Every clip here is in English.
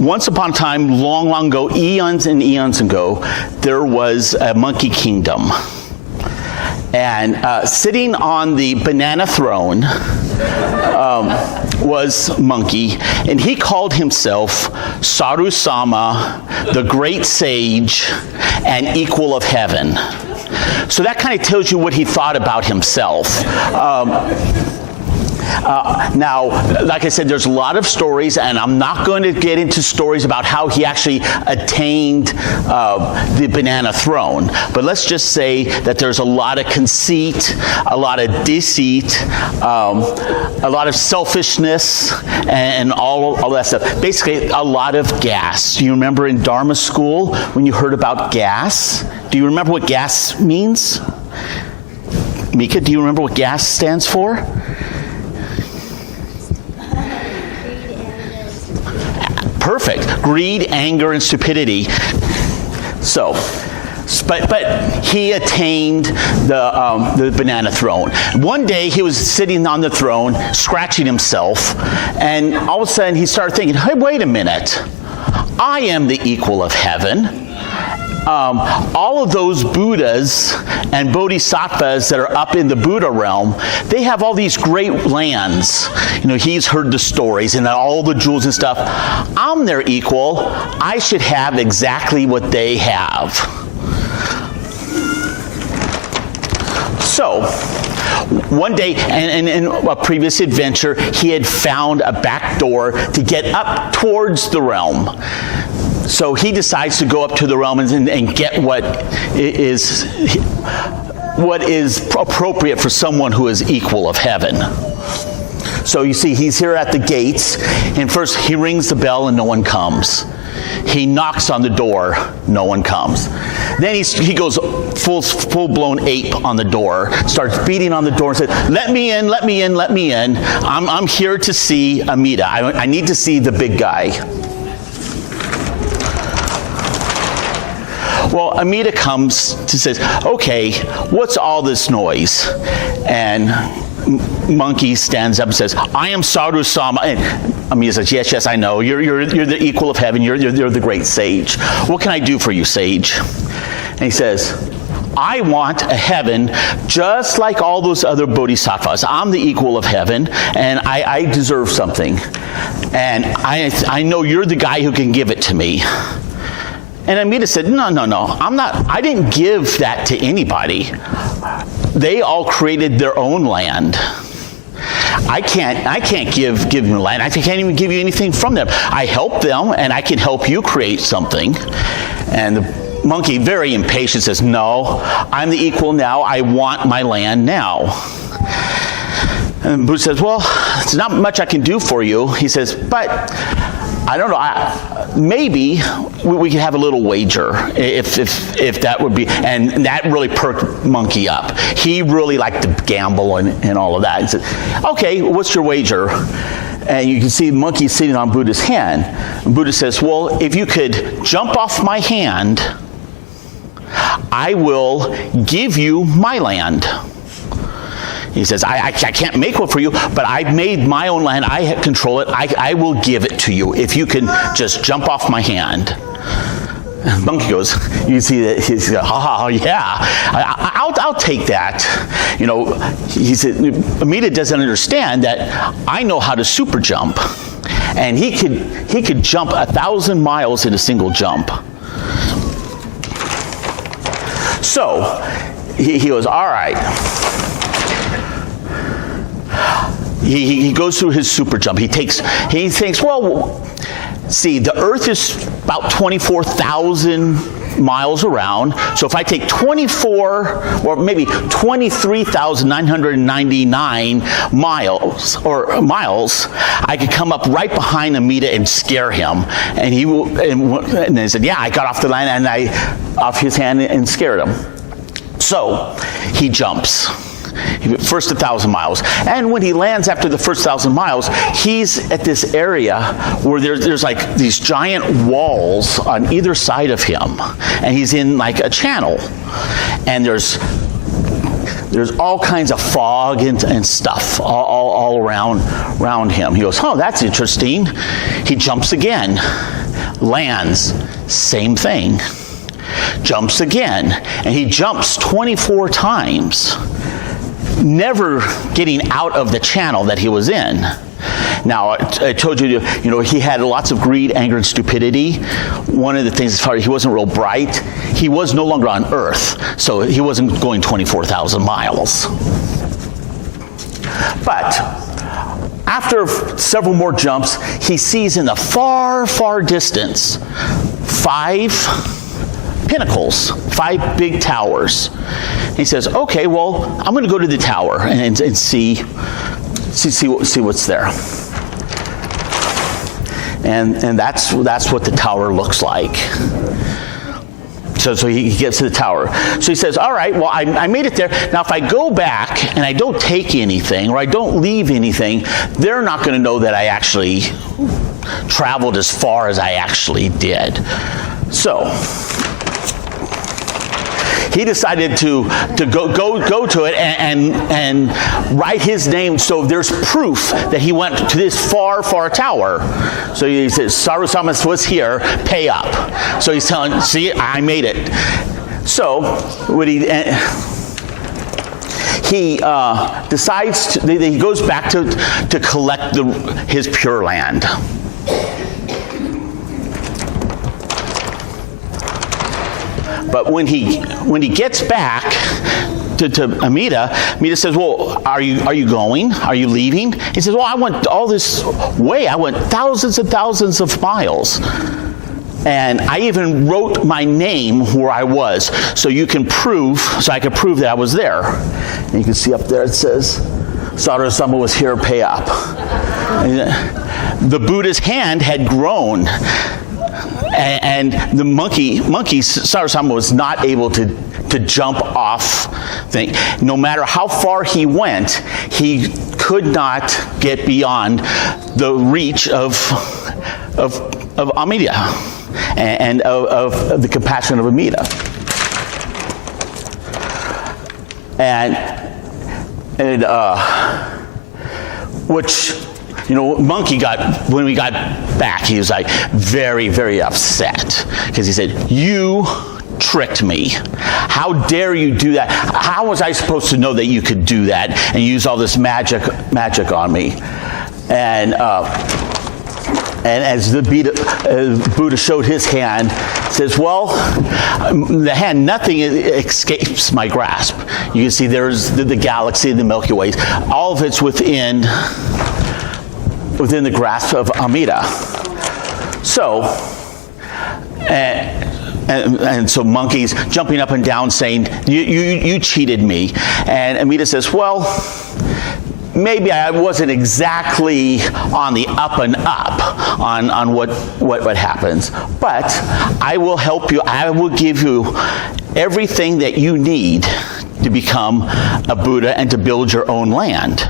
once upon a time, long, long ago, eons and eons ago, there was a monkey kingdom. And sitting on the banana throne was Monkey, and he called himself Saru-sama, the great sage and equal of heaven. So that kind of tells you what he thought about himself. Now, like I said, there's a lot of stories, and I'm not going to get into stories about how he actually attained the banana throne. But let's just say that there's a lot of conceit, a lot of deceit, a lot of selfishness, and all that stuff. Basically, a lot of gas. You remember in Dharma school when you heard about gas? Do you remember what gas means? Mika, do you remember what gas stands for? Perfect. Greed, anger, and stupidity. So, but he attained the banana throne. One day he was sitting on the throne, scratching himself, and all of a sudden he started thinking, hey, wait a minute. I am the equal of heaven. All of those Buddhas and Bodhisattvas that are up in the Buddha realm, they have all these great lands. You know, he's heard the stories and all the jewels and stuff. I'm their equal. I should have exactly what they have. So, one day, and in a previous adventure, he had found a back door to get up towards the realm. So he decides to go up to the realm and get what is appropriate for someone who is equal of heaven. So you see, he's here at the gates, and first he rings the bell and no one comes. He knocks on the door, no one comes. Then he goes full-blown ape on the door, starts beating on the door and says, let me in, let me in, let me in. I'm here to see Amida. I need to see the big guy. Well, Amida comes and says, okay, what's all this noise? And Monkey stands up and says, I am Saru-sama. And Amida says, yes, yes, I know. You're the equal of heaven. You're the great sage. What can I do for you, sage? And he says, I want a heaven just like all those other bodhisattvas. I'm the equal of heaven, and I deserve something. And I know you're the guy who can give it to me. And Amida said, no, I didn't give that to anybody. They all created their own land. I can't give them land. I can't even give you anything from them. I help them, and I can help you create something. And the monkey, very impatient, says, no, I'm the equal now. I want my land now. And Buddha says, well, there's not much I can do for you. He says, but I don't know, maybe we could have a little wager if that would be, and that really perked Monkey up. He really liked to gamble and all of that. He said, okay, what's your wager? And you can see Monkey sitting on Buddha's hand. And Buddha says, well, if you could jump off my hand, I will give you my land. He says, I can't make one for you, but I made my own land. I control it. I will give it to you if you can just jump off my hand. And Monkey goes, you see that he's like, yeah, I'll take that. You know, he said, Amida doesn't understand that I know how to super jump, and he could jump 1,000 miles in a single jump. So he goes, all right. He goes through his super jump. He thinks, well, see, the Earth is about 24,000 miles around. So if I take 24 or maybe 23,999 miles, I could come up right behind Amida and scare him. And and they said, yeah, I got off the line and off his hand and scared him. So he jumps. First 1,000 miles. And when he lands after the first 1,000 miles, he's at this area where there's like these giant walls on either side of him. And he's in like a channel. And there's all kinds of fog and stuff all around him. He goes, oh, that's interesting. He jumps again. lands, same thing. Jumps again, and he jumps 24 times, never getting out of the channel that he was in. Now, I told you, he had lots of greed, anger, and stupidity. One of the things, as far as he wasn't real bright, he was no longer on Earth, so he wasn't going 24,000 miles. But after several more jumps, he sees in the far, far distance 5 pinnacles, 5 big towers. He says, okay, well, I'm going to go to the tower and see what's there. And that's what the tower looks like. So he gets to the tower. So he says, all right, well, I made it there. Now, if I go back and I don't take anything or I don't leave anything, they're not going to know that I actually traveled as far as I actually did. So he decided to go to it and write his name so there's proof that he went to this far, far tower. So he says, Saru-sama was here, pay up. So he's telling, see, I made it. So what he decides, he goes back to collect his Pure Land. But when he gets back to Amida, Amida says, well, are you going? Are you leaving? He says, well, I went all this way. I went thousands and thousands of miles. And I even wrote my name where I was, so I could prove that I was there. And you can see up there it says, Saru-sama was here, pay up. The Buddha's hand had grown. And the monkey, Saru-sama was not able to jump off thing. No matter how far he went, he could not get beyond the reach of Amida and of the compassion of Amida. And which, Monkey when we got back, he was like very, very upset because he said, you tricked me. How dare you do that? How was I supposed to know that you could do that and use all this magic on me? And as the Buddha showed his hand, says, well, the hand, nothing escapes my grasp. You can see there's the galaxy, the Milky Way, all of it's within the grasp of Amida. So, and so Monkey's jumping up and down saying, you cheated me. And Amida says, well, maybe I wasn't exactly on the up and up on what happens, but I will help you. I will give you everything that you need to become a Buddha and to build your own land.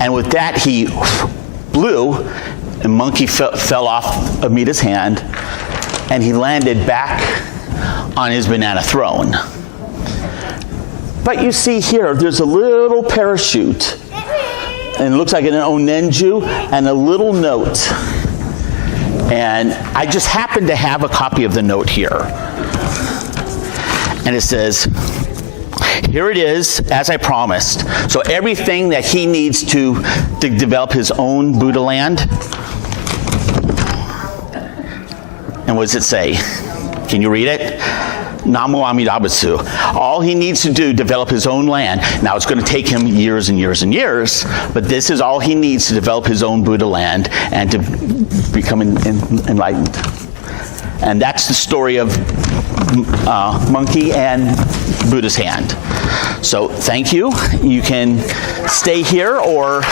And with that, he blew, and Monkey fell off Amida's hand, and he landed back on his banana throne. But you see here, there's a little parachute, and it looks like an onenju, and a little note. And I just happen to have a copy of the note here. And it says, here it is, as I promised. So everything that he needs to develop his own Buddha land. And what does it say? Can you read it? Namo Amida Butsu. All he needs to do, develop his own land. Now, it's going to take him years and years and years, but this is all he needs to develop his own Buddha land and to become enlightened. And that's the story of Monkey and Buddha's hand. So thank you. You can stay here or